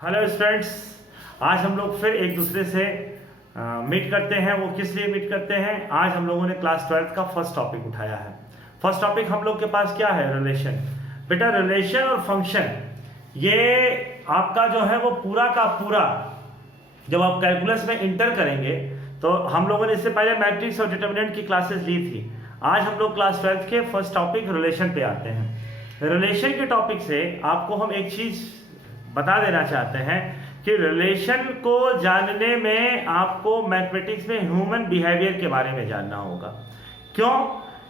Hello students, आज हम लोग फिर एक दूसरे से मीट करते हैं। वो किस लिए मीट करते हैं? आज हम लोगों ने क्लास 12th का फर्स्ट टॉपिक उठाया है। फर्स्ट टॉपिक हम लोग के पास क्या है? रिलेशन। बेटा, रिलेशन और फंक्शन ये आपका जो है वो पूरा का पूरा जब आप कैलकुलस में इंटर करेंगे तो हम लोगों ने इससे पहले मैट्रिक्स और डिटर्मिनेंट की क्लासेस ली थी। आज हम लोग क्लास 12th के फर्स्ट टॉपिक रिलेशन पे आते हैं। रिलेशन के टॉपिक से आपको हम एक चीज़ बता देना चाहते हैं कि रिलेशन को जानने में आपको मैथमेटिक्स में ह्यूमन बिहेवियर के बारे में जानना होगा। क्यों?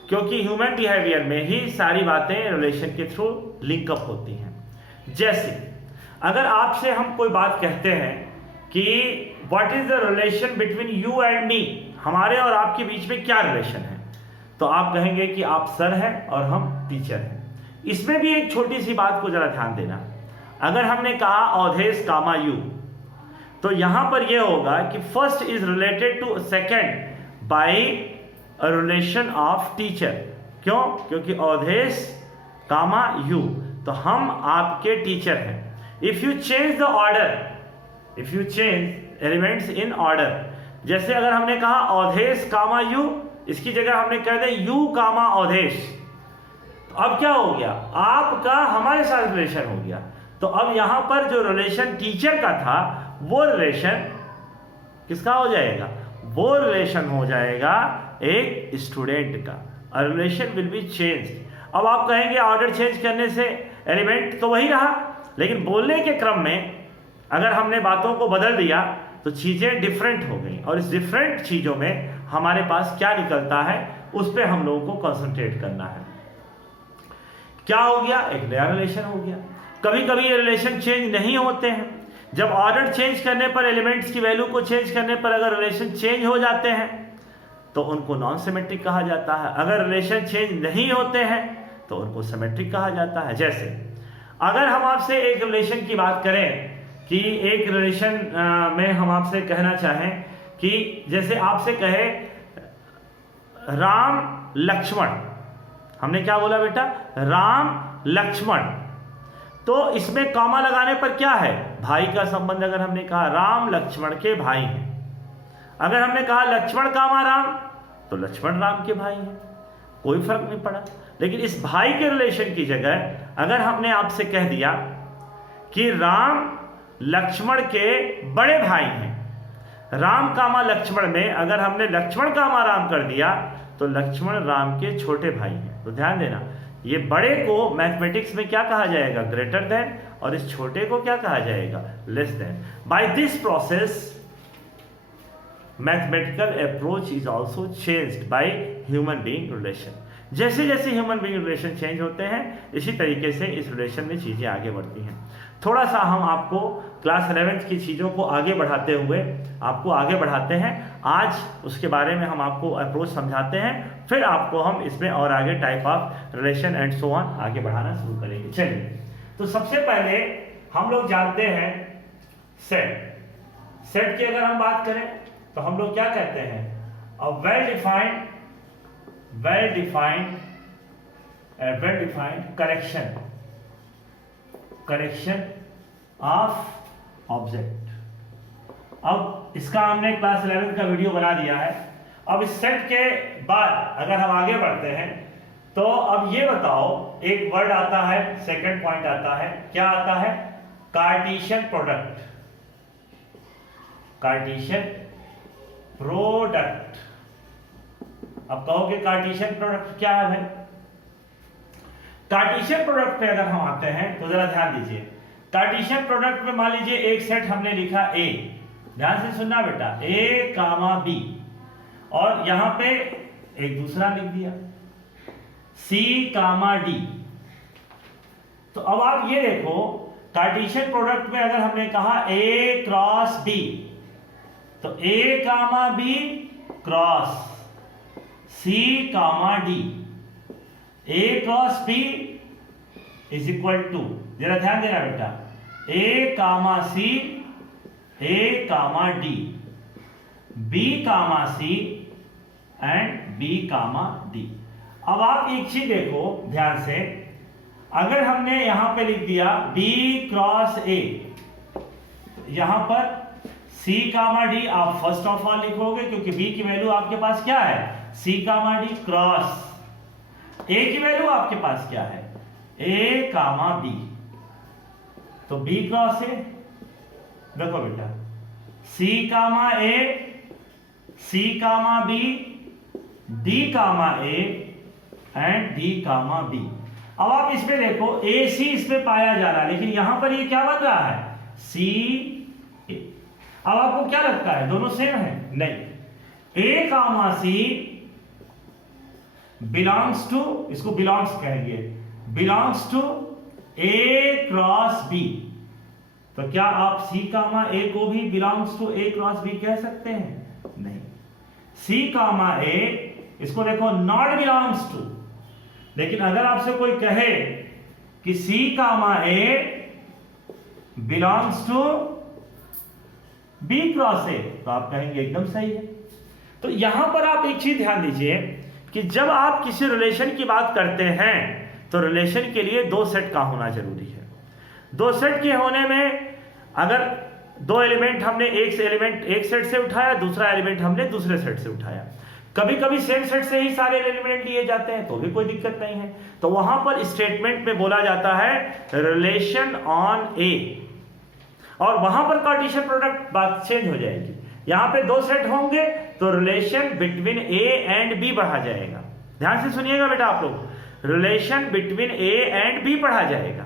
क्योंकि ह्यूमन बिहेवियर में ही सारी बातें रिलेशन के थ्रू लिंकअप होती हैं। जैसे अगर आपसे हम कोई बात कहते हैं कि what is the relation between you and me, हमारे और आपके बीच में क्या रिलेशन है, तो आप कहेंगे कि आप सर हैं और हम टीचर हैं। इसमें भी एक छोटी सी बात को जरा ध्यान देना। अगर हमने कहा अवधेश कामा यू, तो यहां पर यह होगा कि first is related to second by a relation of teacher. क्यों? क्योंकि अवधेश कामा यू, तो हम आपके टीचर हैं। If you change the order, if you change elements in order, जैसे अगर हमने कहा अवधेश कामा यू, इसकी जगह हमने कह दे यू कामा अवधेश, तो अब क्या हो गया? आपका हमारे साथ रिलेशन हो गया। तो अब यहां पर जो रिलेशन टीचर का था वो रिलेशन किसका हो जाएगा? वो रिलेशन हो जाएगा एक स्टूडेंट का। A relation will be changed. अब आप कहेंगे ऑर्डर चेंज करने से एलिमेंट तो वही रहा, लेकिन बोलने के क्रम में अगर हमने बातों को बदल दिया तो चीजें डिफरेंट हो गई, और इस डिफरेंट चीजों में हमारे पास क्या निकलता है उस पर हम लोगों को कंसंट्रेट करना है। क्या हो गया? एक नया रिलेशन हो गया। कभी कभी ये रिलेशन चेंज नहीं होते हैं। जब ऑर्डर चेंज करने पर, एलिमेंट्स की वैल्यू को चेंज करने पर अगर रिलेशन चेंज हो जाते हैं तो उनको नॉन सिमेट्रिक कहा जाता है। अगर रिलेशन चेंज नहीं होते हैं तो उनको सिमेट्रिक कहा जाता है। जैसे अगर हम आपसे एक रिलेशन की बात करें कि एक रिलेशन में हम आपसे कहना चाहें कि जैसे आपसे कहे राम लक्ष्मण, हमने क्या बोला बेटा? राम लक्ष्मण। तो इसमें कॉमा लगाने पर क्या है? भाई का संबंध। अगर हमने कहा राम लक्ष्मण के भाई हैं, अगर हमने कहा लक्ष्मण कामा राम, तो लक्ष्मण राम के भाई हैं, कोई फर्क नहीं पड़ा। लेकिन इस भाई के रिलेशन की जगह अगर हमने आपसे कह दिया कि राम लक्ष्मण के बड़े भाई हैं, राम कामा लक्ष्मण में अगर हमने लक्ष्मण कामा राम कर दिया तो लक्ष्मण राम के छोटे भाई हैं। तो ध्यान देना, ये बड़े को मैथमेटिक्स में क्या कहा जाएगा? ग्रेटर देन, और इस छोटे को क्या कहा जाएगा? Less than. By this process mathematical approach is also changed by human being relation. जैसे जैसे ह्यूमन बीइंग रिलेशन चेंज होते हैं इसी तरीके से इस रिलेशन में चीजें आगे बढ़ती हैं। थोड़ा सा हम आपको क्लास 11th की चीज़ों को आगे बढ़ाते हुए आपको आगे बढ़ाते हैं। आज उसके बारे में हम आपको अप्रोच समझाते हैं, फिर आपको हम इसमें और आगे type of relation and so on आगे बढ़ाना शुरू करेंगे। चलिए, तो सबसे पहले हम लोग जानते हैं सेट। सेट की अगर हम बात करें तो हम लोग क्या कहते हैं? A well defined correction of object. अब इसका हमने क्लास 11 का वीडियो बना दिया है। अब इस सेट के बाद अगर हम आगे बढ़ते हैं तो अब ये बताओ, एक वर्ड आता है, सेकंड पॉइंट आता है, क्या आता है? Cartesian product. Cartesian product. अब कहोगे कार्टेशियन प्रोडक्ट क्या है भाई? कार्टेशियन प्रोडक्ट पे अगर हम आते हैं तो जरा ध्यान दीजिए। कार्टेशियन प्रोडक्ट में मान लीजिए एक सेट हमने लिखा ए, ध्यान से सुनना बेटा, ए कामा बी, और यहां पे एक दूसरा लिख दिया सी कामा डी। तो अब आप ये देखो, कार्टेशियन प्रोडक्ट में अगर हमने कहा ए क्रॉस बी, तो A comma B cross C comma D, A cross B is equal to, जरा ध्यान देना बेटा, A comma C, A comma D, B comma C and B comma D. अब आप एक चीज देखो ध्यान से, अगर हमने यहां पे लिख दिया B क्रॉस A, यहां पर C कामा D आप फर्स्ट ऑफ ऑल लिखोगे क्योंकि B की वैल्यू आपके पास क्या है, C comma D cross A की वैल्यू आपके पास क्या है, A कामा B, तो B क्रॉस A, देखो बेटा C comma A, C comma B, D comma A and D comma B। अब आप इसमें देखो AC इसमें पाया जा रहा है, लेकिन यहां पर ये क्या बन रहा है, C A। अब आपको क्या लगता है दोनों सेम है, नहीं, A comma C belongs to, इसको बिलोंग्स कहेंगे, belongs to A cross B। तो क्या आप C कामा A को भी belongs to A cross B कह सकते हैं, नहीं। C कामा A इसको देखो नॉट बिलोंग्स टू, लेकिन अगर आपसे कोई कहे कि C comma A belongs to B cross A, तो आप कहेंगे एकदम सही है। तो यहां पर आप एक चीज ध्यान दीजिए कि जब आप किसी रिलेशन की बात करते हैं तो रिलेशन के लिए दो सेट का होना जरूरी है। दो सेट के होने में अगर दो एलिमेंट हमने एक एलिमेंट एक सेट से उठाया, दूसरा एलिमेंट हमने दूसरे सेट से उठाया, कभी कभी सेम सेट से ही सारे एलिमेंट लिए जाते हैं तो भी कोई दिक्कत नहीं है। तो वहां पर स्टेटमेंट में बोला जाता है रिलेशन ऑन ए, और वहां पर कार्टेशियन प्रोडक्ट बात चेंज हो जाएगी। यहां पे दो सेट होंगे तो relation between A and B पढ़ा जाएगा। ध्यान से सुनिएगा बेटा आप लोग, relation between A and B पढ़ा जाएगा।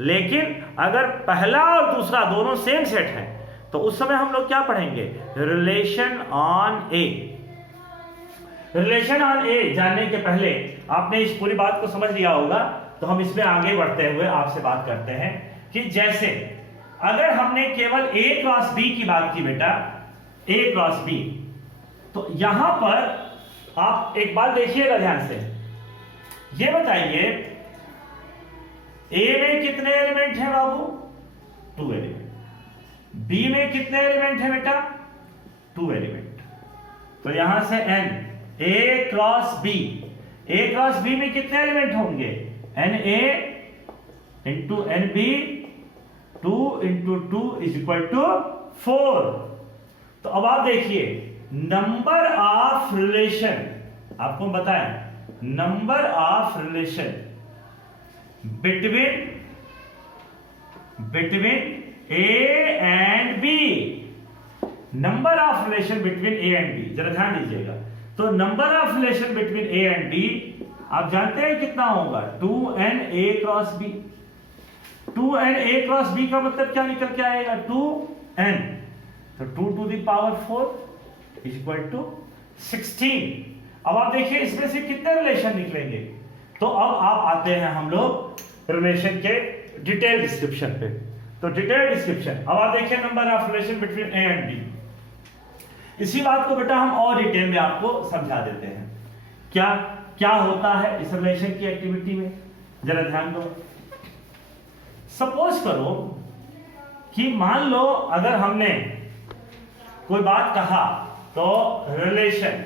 लेकिन अगर पहला और दूसरा दोनों सेम सेट है तो उस समय हम लोग क्या पढ़ेंगे, relation on A. Relation on A जानने के पहले आपने इस पूरी बात को समझ लिया होगा, तो हम इसमें आगे बढ़ते हुए आपसे बात करते हैं कि जैसे अगर हमने केवल A क्रॉस B की बात की बेटा, A क्रॉस B, तो यहां पर आप एक बात देखिएगा ध्यान से, ये बताइए A में कितने एलिमेंट हैं बाबू, 2 एलिमेंट। B में कितने एलिमेंट हैं बेटा, 2 एलिमेंट। तो यहां से N, A cross B, A cross B में कितने एलिमेंट होंगे, NA into NB, 2 into 2 is equal to 4। तो अब आप देखिए नंबर ऑफ रिलेशन, आपको बताएं number of relation between A and B, number of relation between A and B, जरा ध्यान दीजिएगा। तो number of relation between A and B आप जानते हैं कितना होगा, 2n A cross B। 2n A cross B का मतलब क्या निकल के आएगा, 2n, तो 2 to the power 4 is equal to 16। अब आप देखिए इसमें से कितने रिलेशन निकलेंगे। तो अब आप आते हैं हम लोग रिलेशन के डिटेल डिस्क्रिप्शन पे। तो डिटेल डिस्क्रिप्शन, अब आप देखिए number of relation between A and B। इसी बात को बेटा हम और डिटेल में आपको समझा देते हैं, क्या क्या होता है इस रिलेशन की एक्टिविटी में, जरा ध्यान दो। सपोज करो कि मान लो अगर हमने कोई बात कहा तो रिलेशन,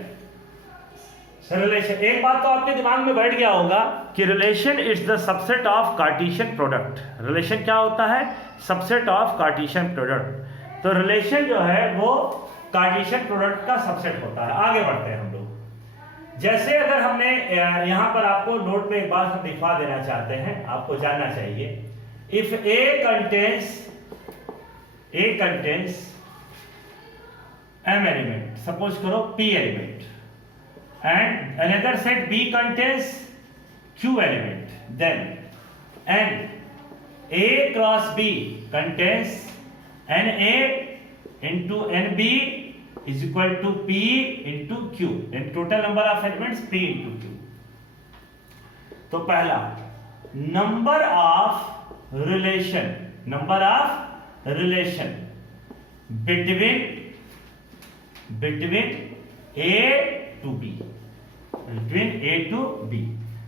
एक बात तो आपके दिमाग में बैठ गया होगा कि relation is the subset of Cartesian product. Relation क्या होता है, सबसेट ऑफ कार्टेशियन प्रोडक्ट। तो रिलेशन जो है वो कार्टेशियन प्रोडक्ट का सबसेट होता है। आगे बढ़ते हैं हम लोग। जैसे अगर हमने यहां पर आपको नोट में एक बात हम दिखा देना चाहते हैं, आपको जानना चाहिए, if A contains M element, suppose करो P element, and another set B contains Q element, then N A cross B contains NA into NB is equal to P into Q, then total number of elements P into Q। तो पहला number of relation between A to B,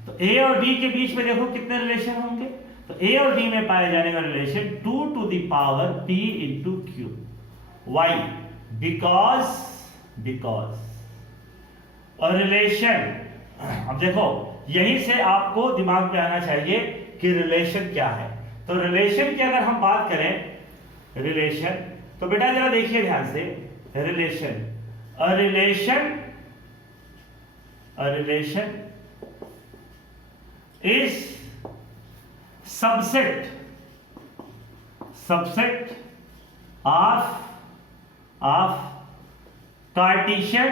तो A और B के बीच में देखो कितने relation होंगे। तो A और D में पाए जाने वाला relation 2 to the power P into Q। Why? Because और रिलेशन, अब देखो यहीं से आपको दिमाग में आना चाहिए कि रिलेशन क्या है। तो रिलेशन की अगर हम बात करें, रिलेशन तो बेटा जरा देखिए ध्यान से, relation, a relation is subset of Cartesian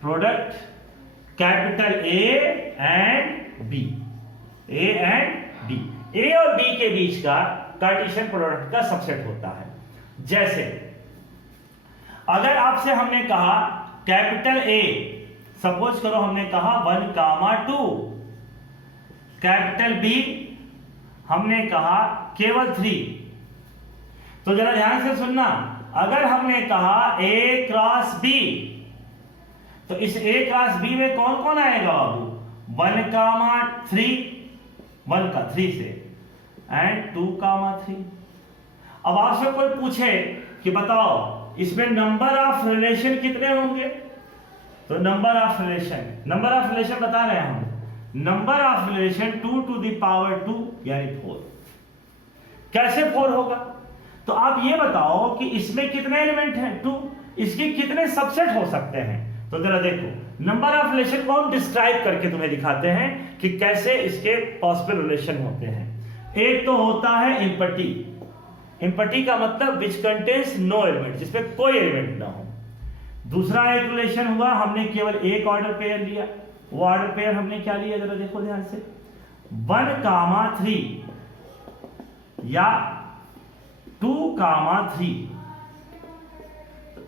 product capital A and B, A और बी के बीच का कार्टेशियन प्रोडक्ट का सबसेट होता है। जैसे अगर आपसे हमने कहा कैपिटल ए, सपोज करो हमने कहा 1, 2, कैपिटल बी हमने कहा केवल 3, तो जरा ध्यान से सुनना, अगर हमने कहा A क्रॉस B, तो इस A क्रॉस B में कौन कौन आएगा बाबू? 1, 3, 1 का 3 से एंड 2, 3। अब आपसे कोई पूछे कि बताओ इसमें नंबर ऑफ रिलेशन कितने होंगे, तो नंबर ऑफ रिलेशन बता रहे हैं हम, number of relation 2 to the power 2 यानी 4। कैसे 4 होगा? तो आप ये बताओ कि इसमें कितने एलिमेंट हैं? 2। इसके कितने सबसेट हो सकते हैं? तो जरा देखो, नंबर ऑफ रिलेशन को हम डिस्क्राइब करके तुम्हें दिखाते हैं कि कैसे इसके पॉसिबल रिलेशन होते हैं। एक तो होता है इम्पटी का मतलब विच कंटेन्स नो एलिमेंट, जिसमें कोई एलिमेंट ना हो। दूसरा एक रिलेशन हुआ, हमने केवल एक ऑर्डर पेयर लिया, वो ऑर्डर पेयर हमने क्या लिया जरा देखो ध्यान से, 1, 3 या 2, 3।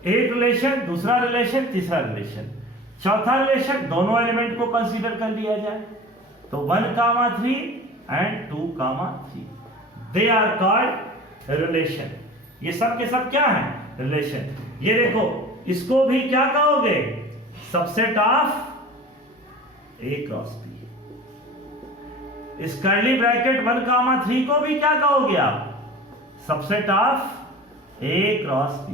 एक रिलेशन, दूसरा रिलेशन, तीसरा रिलेशन। चौथा रिलेशन दोनों एलिमेंट को कंसीडर कर लिया जाए, तो 1, 3 and 2, 3, they are called relation. ये सब के सब क्या है? रिलेशन। ये देखो, इसको भी क्या कहोगे? Subset of A cross B। इस कर्ली ब्रैकेट 1, 3 को भी क्या कहोगे आप? Subset of A cross B।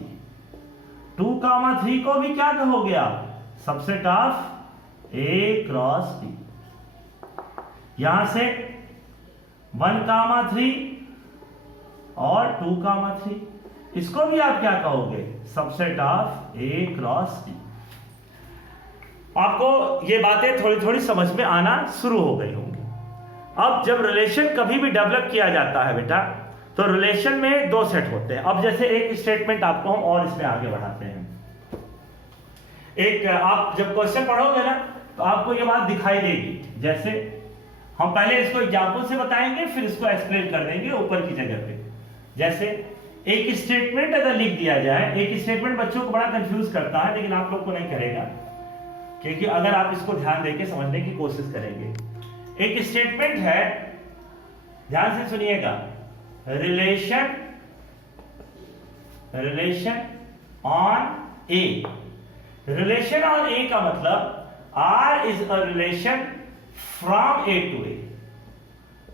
2, 3 को भी क्या कहोगे आप? Subset of A cross B। यहां से 1, 3 और 2, 3, इसको भी आप क्या कहोगे? Subset of A cross B। आपको ये बातें थोड़ी थोड़ी समझ में आना शुरू हो गई होंगी। अब जब रिलेशन कभी भी डेवलप किया जाता है बेटा, तो रिलेशन में 2 सेट होते हैं। अब जैसे एक स्टेटमेंट आपको हम और इसमें आगे बढ़ाते हैं। एक आप जब क्वेश्चन पढ़ोगे ना, तो आपको ये बात दिखाई देगी। जैसे हम पहले इसको एग्जाम्पल से बताएंगे, फिर इसको एक्सप्लेन कर देंगे ऊपर की जगह पे। जैसे एक स्टेटमेंट अगर लिख दिया जाए, एक स्टेटमेंट बच्चों को बड़ा कंफ्यूज करता है, लेकिन आप लोग को नहीं करेगा, क्योंकि अगर आप इसको ध्यान देके समझने की कोशिश करेंगे। एक स्टेटमेंट है, ध्यान से सुनिएगा, relation on A. Relation on A का मतलब R is a relation from A to A.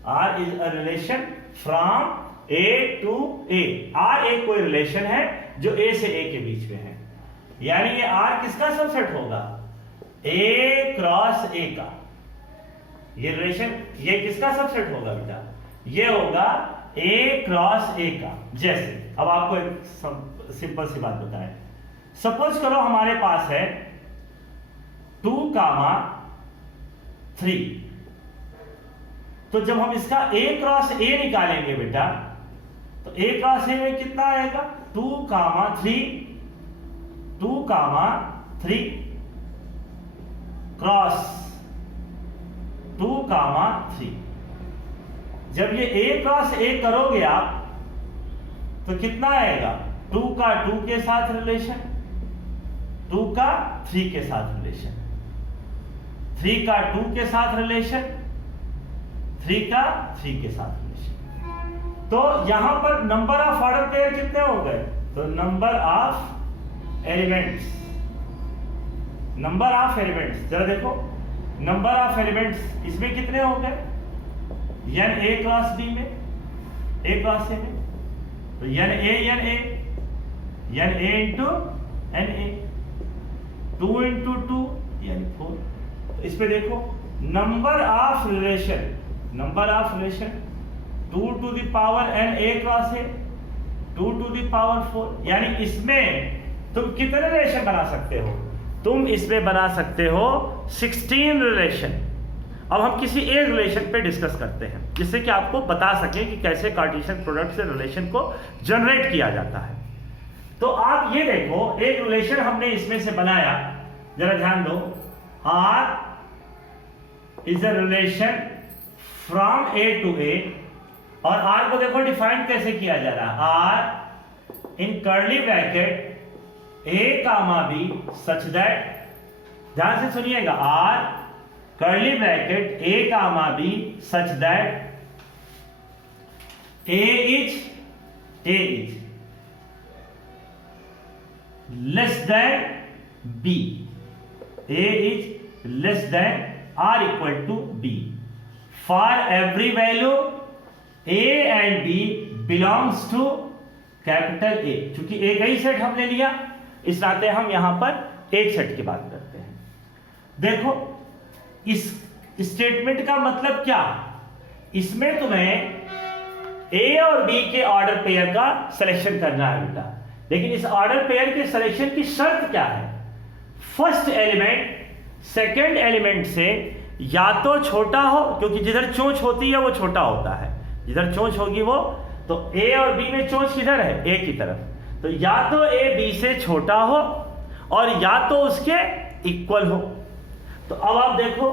R is a relation from A to A. R एक कोई रिलेशन है जो ए से ए के बीच में है, यानी ये आर किसका सबसेट होगा? ए क्रॉस ए का। ये रिलेशन ये किसका सबसेट होगा बेटा? ये होगा ए क्रॉस ए का। जैसे अब आपको एक सिंपल सी बात बताएं, सपोज करो हमारे पास है 2, 3, तो जब हम इसका ए क्रॉस ए निकालेंगे बेटा, तो ए क्रॉस ए में कितना आएगा? 2, 3 क्रॉस 2, 3। जब ये ए क्रॉस ए करोगे आप, तो कितना आएगा? 2 का 2 के साथ रिलेशन, 2 का 3 के साथ रिलेशन, 3 का 2 के साथ रिलेशन, 3 का 3 के साथ रिलेशन। तो यहां पर नंबर ऑफ ऑर्डर पेयर कितने हो गए? तो नंबर ऑफ एलिमेंट्स, जरा देखो, नंबर ऑफ एलिमेंट्स इसमें कितने हो गए? n a क्रॉस b में, a क्रॉस a में, तो n a into n a, 2 into 2 यानी 4। तो इस पे देखो, number of relation 2 to the power n a cross a, 2 to the power 4। यानी इसमें तुम कितने रिलेशन बना सकते हो? तुम इसमें बना सकते हो 16 रिलेशन। अब हम किसी एक रिलेशन पे डिस्कस करते हैं जिससे कि आपको बता सके कि कैसे कार्टेशियन प्रोडक्ट से रिलेशन को जनरेट किया जाता है। तो आप ये देखो, एक रिलेशन हमने इसमें से बनाया, जरा ध्यान दो। R is a relation from A to A, और R को देखो डिफाइन कैसे किया जा रहा है। R in curly bracket A comma B such that, ध्यान से सुनिएगा, R curly bracket A comma B such that A is less than B, A is less than R equal to B for every value A and B belongs to capital A। चूंकि एक ही set हमने लिया, इस नाते हम यहां पर एक सेट की बात करते हैं। देखो इस स्टेटमेंट का मतलब क्या, इसमें तुम्हें A और B के ऑर्डर पेयर का सिलेक्शन करना है बेटा। लेकिन इस ऑर्डर पेयर के सिलेक्शन की शर्त क्या है? फर्स्ट एलिमेंट सेकंड एलिमेंट से या तो छोटा हो, क्योंकि जिधर चोंच होती है वो छोटा होता है, जिधर चोंच होगी वो, तो A और B में चोंच किधर है? A की तरफ। तो या तो A B से छोटा हो और या तो उसके इक्वल हो। तो अब आप देखो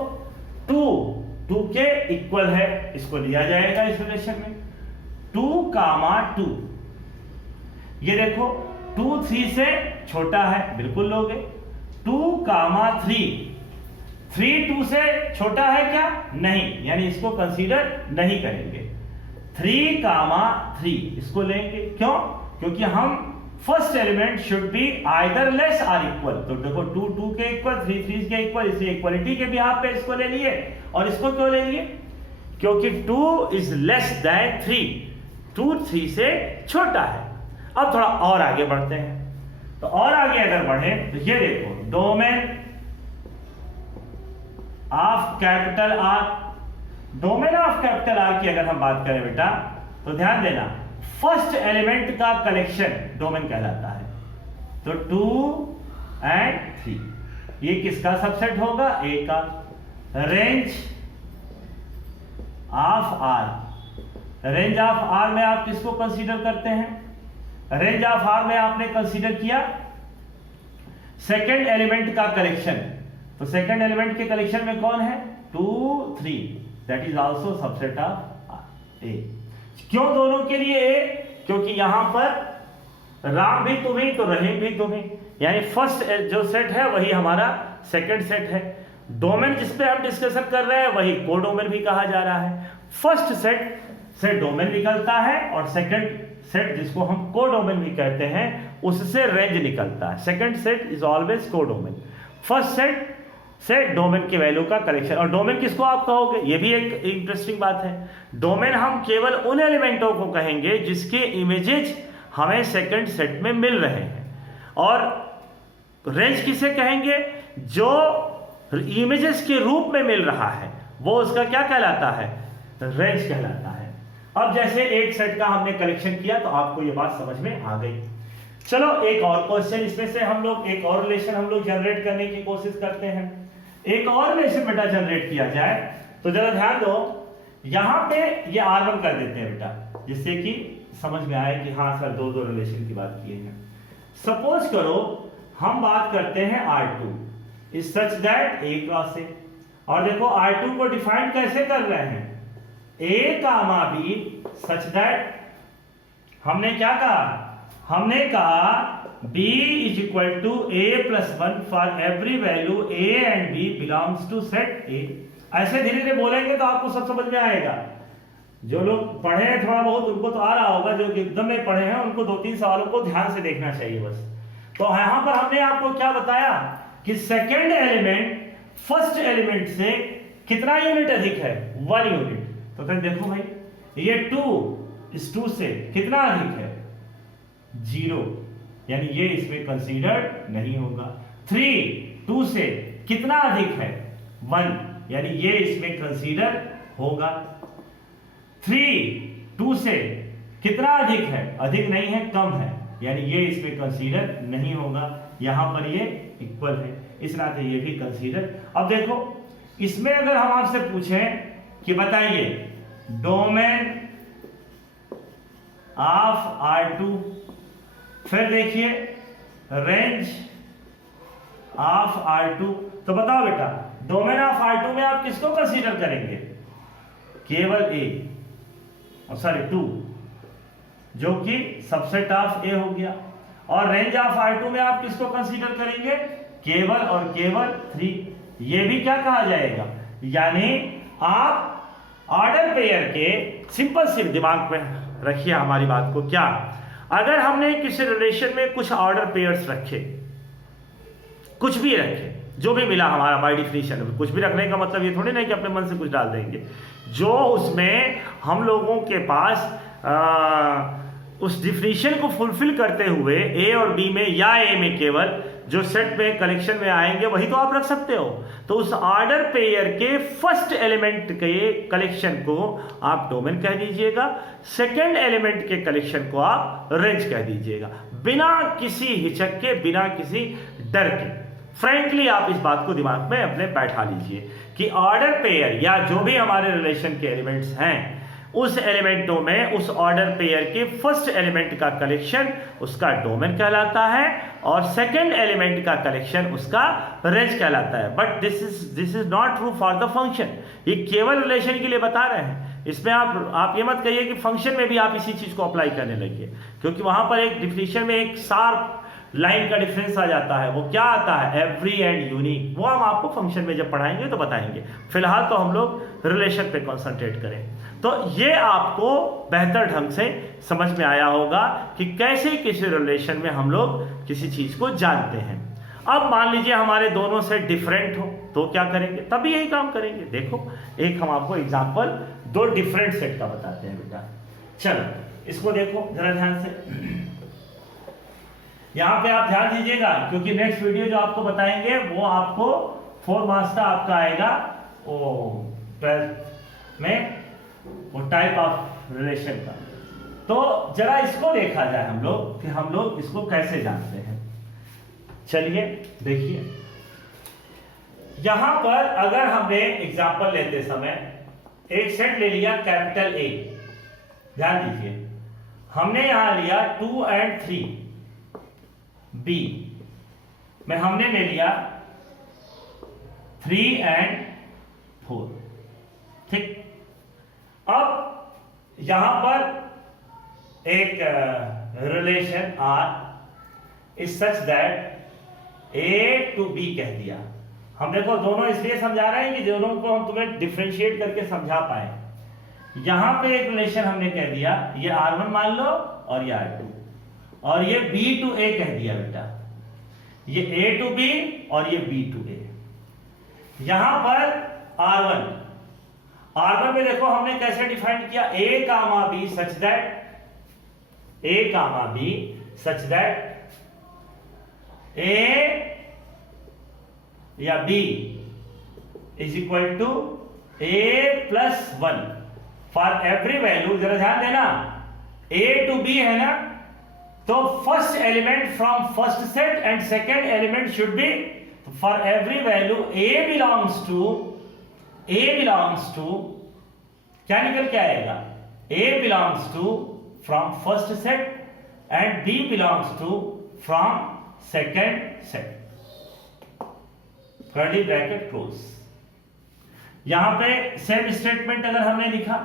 2 के इक्वल है, इसको लिया जाएगा इस रिलेशन में 2 कामा 2। ये देखो 2 3 से छोटा है, बिल्कुल लोगे। 2 कामा 3 2 से छोटा है क्या? नहीं, यानी इसको कंसीडर नहीं करेंगे। 3 कामा 3 इसको लेंगे, क्यों? क्योंकि हम first element should be either less or equal. तो देखो 2 के इक्वल, 3 के इक्वल, इसलिए इक्वलिटी के बिहाफ पे इसको ले लिए। और इसको क्यों ले लिए? क्योंकि 2 इज लेस देन 3, 2 3 से छोटा है। अब थोड़ा और आगे बढ़ते हैं। तो और आगे अगर बढ़े तो ये देखो, domain of capital R, domain of capital R की अगर हम बात करें बेटा, तो ध्यान देना, फर्स्ट एलिमेंट का कलेक्शन डोमेन कहलाता है। तो 2 एंड 3, ये किसका सबसेट होगा? A का। Range of R, range of R में आप किसको कंसीडर करते हैं? रेंज ऑफ R में आपने कंसीडर किया सेकेंड एलिमेंट का कलेक्शन। तो सेकेंड एलिमेंट के कलेक्शन में कौन है? 2 3, that is also subset of A। क्यों दोनों के लिए A? क्योंकि यहां पर राम भी तुम्हें तो रहीम भी तुम्हें, यानी फर्स्ट जो सेट है वही हमारा सेकंड सेट है। डोमेन जिस पे हम डिस्कशन कर रहे हैं वही कोडोमेन भी कहा जा रहा है। फर्स्ट सेट से डोमेन निकलता है और सेकंड सेट जिसको हम कोडोमेन भी कहते हैं उससे रेंज निकलता है। Second set is always codomain. First set से डोमेन के वैल्यू का कलेक्शन। और डोमेन किसको आप कहोगे? ये भी एक इंटरेस्टिंग बात है। डोमेन हम केवल उन एलिमेंटों को कहेंगे जिसके इमेजेस हमें सेकंड सेट में मिल रहे हैं। और रेंज किसे कहेंगे? जो इमेजेस के रूप में मिल रहा है वो उसका क्या कहलाता है? रेंज कहलाता है। अब जैसे एक सेट का हमने कलेक्शन किया तो आपको ये बात समझ में आ गई। चलो एक और क्वेश्चन, इसमें से हम लोग एक और रिलेशन हम लोग जनरेट करने की कोशिश करते हैं। एक और रिलेशन बेटा जनरेट किया जाए तो जरा ध्यान दो, यहां पे ये R1 कर देते हैं बेटा, जिससे कि समझ में आए कि हाँ सर दो रिलेशन की बात किए हैं। सपोज करो हम बात करते हैं R2 is such that A cross A। और देखो R2 को डिफाइन कैसे कर रहे हैं? A comma B such that, हमने क्या कहा? हमने कहा B is equal to A plus 1 for every value A and B belongs to set A। ऐसे धीरे धीरे बोलेंगे तो आपको सब समझ में आएगा। जो लोग पढ़े हैं थोड़ा बहुत उनको तो आ रहा होगा, जो एकदम नहीं पढ़े हैं उनको 2-3 सवालों को ध्यान से देखना चाहिए बस। तो यहां पर हमने आपको क्या बताया कि सेकेंड एलिमेंट फर्स्ट एलिमेंट से कितना यूनिट अधिक है? 1 यूनिट। तो फिर देखो भाई, ये 2 इस 2 से कितना अधिक है? 0, यानी ये इसमें कंसीडर्ड नहीं होगा। 3 2 से कितना अधिक है? 1, यानी ये इसमें कंसीडर होगा। 3 2 से कितना अधिक है, अधिक नहीं है, कम है, यानी ये इसमें कंसीडर नहीं होगा, यहां पर ये इक्वल है, इस नाते ये भी कंसीडर। अब देखो इसमें अगर हम आपसे पूछें कि बताइए डोमेन ऑफ R2, फिर देखिए रेंज ऑफ R2, तो बताओ बेटा डोमेन ऑफ R2 में आप किसको कंसीडर करेंगे, केवल A, सॉरी 2, जो कि सबसेट ऑफ A हो गया, और रेंज ऑफ R2 में आप किसको कंसीडर करेंगे, केवल और केवल 3, ये भी क्या कहा जाएगा, यानी आप ऑर्डर पेयर के, सिंपल सी दिमाग में रखिए हमारी बात को, क्या अगर हमने किसी रिलेशन में कुछ ऑर्डर पेयर्स रखे, कुछ भी रखे, जो भी मिला हमारा बाय डिफिनेशन, कुछ भी रखने का मतलब ये थोड़ी नहीं कि अपने मन से कुछ डाल देंगे, जो उसमें हम लोगों के पास उस डिफिनेशन को फुलफिल करते हुए ए और बी में या ए में केवल जो सेट में कलेक्शन में आएंगे वही तो आप रख सकते हो। तो उस ऑर्डर पेयर के फर्स्ट एलिमेंट के कलेक्शन को आप डोमेन कह दीजिएगा, सेकंड एलिमेंट के कलेक्शन को आप रेंज कह दीजिएगा, बिना किसी हिचक के, बिना किसी डर के। फ्रैंकली आप इस बात को दिमाग में अपने बैठा लीजिए कि ऑर्डर पेयर या जो भी हमारे रिलेशन के एलिमेंट्स हैं, उस एलिमेंटों में उस ऑर्डर पेयर के फर्स्ट एलिमेंट का कलेक्शन उसका डोमेन कहलाता है और सेकंड एलिमेंट का कलेक्शन उसका रेंज कहलाता है। But this is not true for the function. ये केवल रिलेशन के लिए बता रहे हैं, इसमें आप ये मत कहिए कि फंक्शन में भी आप इसी चीज को अप्लाई करने लगिए, क्योंकि वहां पर एक डिफिनेशन में एक शार्प लाइन का डिफरेंस आ जाता है। वो क्या आता है, एवरी एंड यूनिक, वो हम आपको फंक्शन में जब पढ़ाएंगे तो बताएंगे। फिलहाल तो हम लोग रिलेशन पे कॉन्सेंट्रेट करें। तो ये आपको बेहतर ढंग से समझ में आया होगा कि कैसे किसी रिलेशन में हम लोग किसी चीज को जानते हैं। अब मान लीजिए हमारे दोनों सेट डिफरेंट हो तो क्या करेंगे, तभी यही काम करेंगे। देखो एक हम आपको एग्जांपल दो डिफरेंट सेट का बताते हैं बेटा। चलो इसको देखो जरा ध्यान से, यहां पे आप ध्यान दीजिएगा क्योंकि नेक्स्ट वीडियो जो आपको बताएंगे वो आपको 4 मार्क्स का आपका आएगा वो 12th में, वो टाइप ऑफ रिलेशन का। तो जरा इसको देखा जाए हम लोग कि हम लोग इसको कैसे जानते हैं। चलिए देखिए, यहां पर अगर हमने एग्जांपल लेते समय एक सेट ले लिया कैपिटल ए, ध्यान दीजिए हमने यहां लिया 2 and 3, बी में हमने ले लिया 3 and 4, ठीक। अब यहां पर एक relation R is such that A to B कह दिया। हम देखो दोनों इसलिए समझा रहे हैं कि दोनों को हम तुम्हें डिफरेंशिएट करके समझा पाए। यहां पे एक रिलेशन हमने कह दिया, ये R1 मान लो और ये R2, और ये B to A कह दिया बेटा, ये A to B और ये B to A। यहां पर R1 में देखो हमने कैसे डिफाइन किया, A comma B such that A या B is equal to A plus 1 for every value. जरा ध्यान देना, A to B है ना, तो first element from first set and second element should be for every value A belongs to क्या निकल के आएगा, A belongs to from first set and B belongs to from second set, curly bracket close. यहां पे same statement अगर हमने लिखा,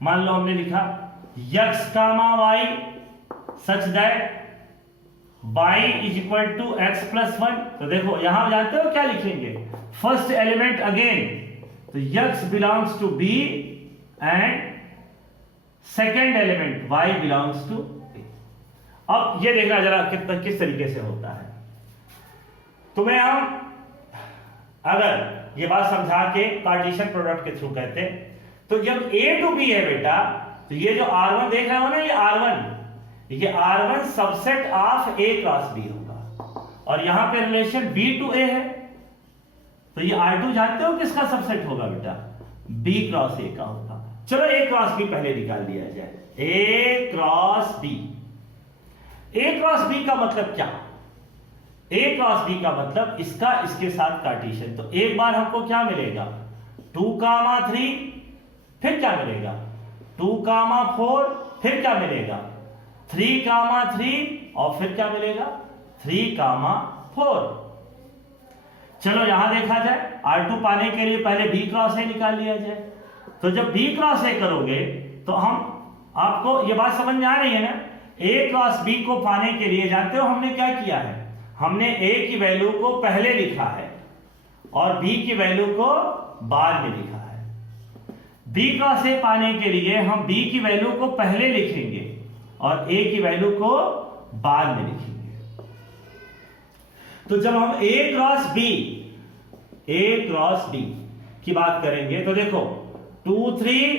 मान लो हमने लिखा x comma y such that y is equal to x plus 1, तो देखो यहां जानते हो क्या लिखेंगे, फर्स्ट एलिमेंट अगेन, तो x belongs to b and second element y belongs to a। अब ये देखना जरा किस तरीके से होता है। तुम्हें हम अगर ये बात समझा के पार्टीशन प्रोडक्ट के थ्रू कहते, तो जब A टू B है बेटा, तो ये जो R1 देख रहे हो ना, ये R1 subset of A cross B होगा, और यहां पे रिलेशन B टू A है, तो ये R2 जानते हो किसका सबसेट होगा बेटा, B क्रॉस A का होगा। चलो ए क्रॉस बी पहले निकाल लिया जाए। ए क्रॉस बी, ए क्रॉस बी का मतलब क्या? ए क्रॉस बी का मतलब इसका इसके साथ कार्टेशियन। तो एक बार हमको क्या मिलेगा 2,3, फिर क्या मिलेगा 2,4, फिर क्या मिलेगा 3,3 और फिर क्या मिलेगा 3,4। चलो यहां देखा जाए R2 पाने के लिए पहले B क्रॉस ए निकाल लिया जाए। तो जब B क्रॉस ए करोगे तो हम आपको ये बात समझ में आ रही है ना, A क्रॉस B को पाने के लिए जानते हो हमने क्या किया है, हमने A की वैल्यू को पहले लिखा है और B की वैल्यू को बाद में लिखा है। B क्रॉस ए पाने के लिए हम B की वैल्यू को पहले लिखेंगे और A की वैल्यू को बाद में लिखेंगे। तो जब हम A क्रॉस B की बात करेंगे तो देखो 2, 3,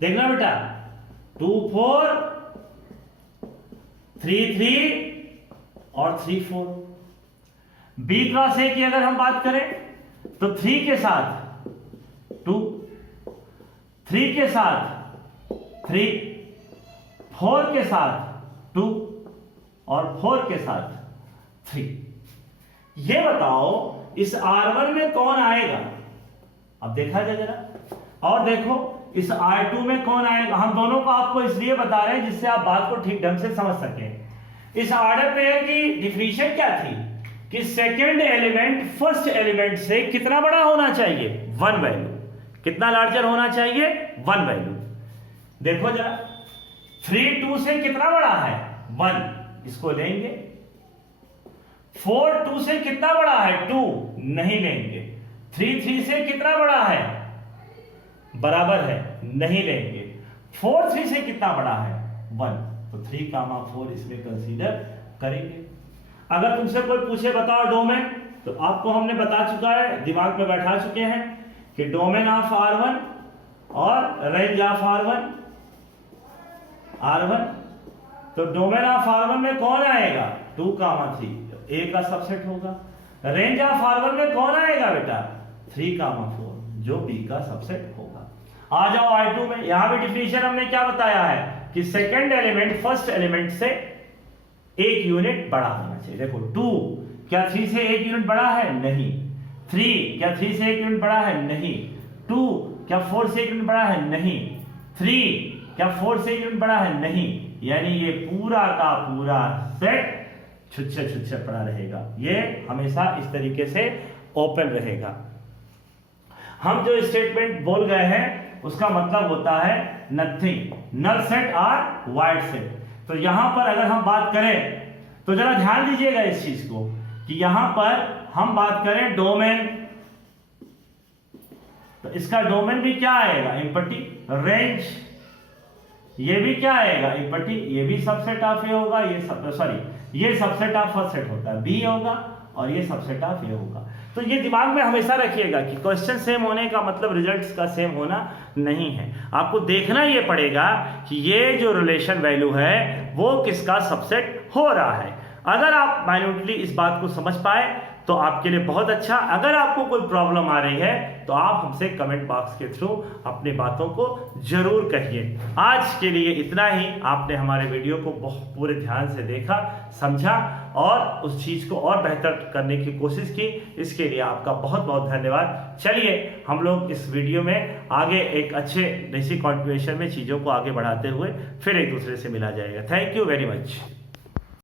देखना बेटा 2, 4, 3, 3 और 3, 4। B क्रॉस ए की अगर हम बात करें तो 3 के साथ 2, 3 के साथ 3, 4 के साथ 2 और 4 के साथ 3। ये बताओ इस R1 में कौन आएगा? अब देखा जाए जरा, और देखो इस R2 में कौन आएगा। हम दोनों को आपको इसलिए बता रहे हैं जिससे आप बात को ठीक ढंग से समझ सकें। इस ऑर्डर पेयर की डिफिनीशन क्या थी कि सेकंड एलिमेंट फर्स्ट एलिमेंट से कितना बड़ा होना चाहिए, 1 वैल्यू। कितना लार्जर होना चाहिए, 1 वैल्यू। देखो जरा 3 2 से कितना बड़ा है, 1, इसको लेंगे। 4 2 से कितना बड़ा है, 2, नहीं लेंगे। 3 3 से कितना बड़ा है, बराबर है, नहीं लेंगे। 4 3 से कितना बड़ा है, 1, तो 3,4 इसमें कंसीडर करेंगे। अगर तुमसे कोई पूछे बताओ डोमेन, तो आपको हमने बता चुका है, दिमाग में बैठा चुके हैं कि डोमेन ऑफ R1 और रेंज ऑफ R1। तो डोमेन ऑफ R1 में कौन आएगा 2,3, A का सबसेट होगा। रेंज ऑफ R1 में कौन आएगा बेटा 3,4, जो B का सबसेट होगा। आ जाओ R2 में, यहां भी डिफिनीशन हमने क्या बताया है कि सेकंड एलिमेंट फर्स्ट एलिमेंट से 1 यूनिट बड़ा होना चाहिए। देखो 2 क्या 3 से 1 यूनिट बड़ा है, नहीं। 3 क्या 3 से 1 यूनिट बड़ा है, नहीं। 2 क्या 4 से 1 यूनिट बड़ा है, नहीं। 3 क्या 4 से 1 यूनिट बड़ा है, नहीं। यानी ये पूरा का पूरा सेट छुच्छे छुच्छे पड़ा रहेगा, ये हमेशा इस तरीके से ओपन रहेगा। हम जो स्टेटमेंट बोल गए हैं उसका मतलब होता है नथिंग, नल सेट और वाइड सेट। तो यहां पर अगर हम बात करें तो जरा ध्यान दीजिएगा इस चीज को कि यहां पर हम बात करें डोमेन, तो इसका डोमेन भी क्या आएगा, एम्पटी। रेंज, ये भी क्या आएगा, एम्पटी। ये भी सबसेट ऑफ ए होगा, ये सबसेट ऑफ फर्स्ट सेट होता है, बी होगा, और ये सबसेट ऑफ ए होगा। तो ये दिमाग में हमेशा रखिएगा कि क्वेश्चन सेम होने का मतलब रिजल्ट्स का सेम होना नहीं है। आपको देखना ये पड़ेगा कि ये जो रिलेशन वैल्यू है वो किसका सबसेट हो रहा है। अगर आप माइन्यूटली इस बात को समझ पाए तो आपके लिए बहुत अच्छा। अगर आपको कोई प्रॉब्लम आ रही है तो आप हमसे कमेंट बॉक्स के थ्रू अपनी बातों को जरूर कहिए। आज के लिए इतना ही। आपने हमारे वीडियो को बहुत पूरे ध्यान से देखा, समझा और उस चीज़ को और बेहतर करने की कोशिश की। इसके लिए आपका बहुत बहुत धन्यवाद। चलिए हम लोग इस वीडियो में आगे एक अच्छे इसी कॉन्टिन्यूएशन में चीज़ों को आगे बढ़ाते हुए फिर एक दूसरे से मिला जाएगा। Thank you very much.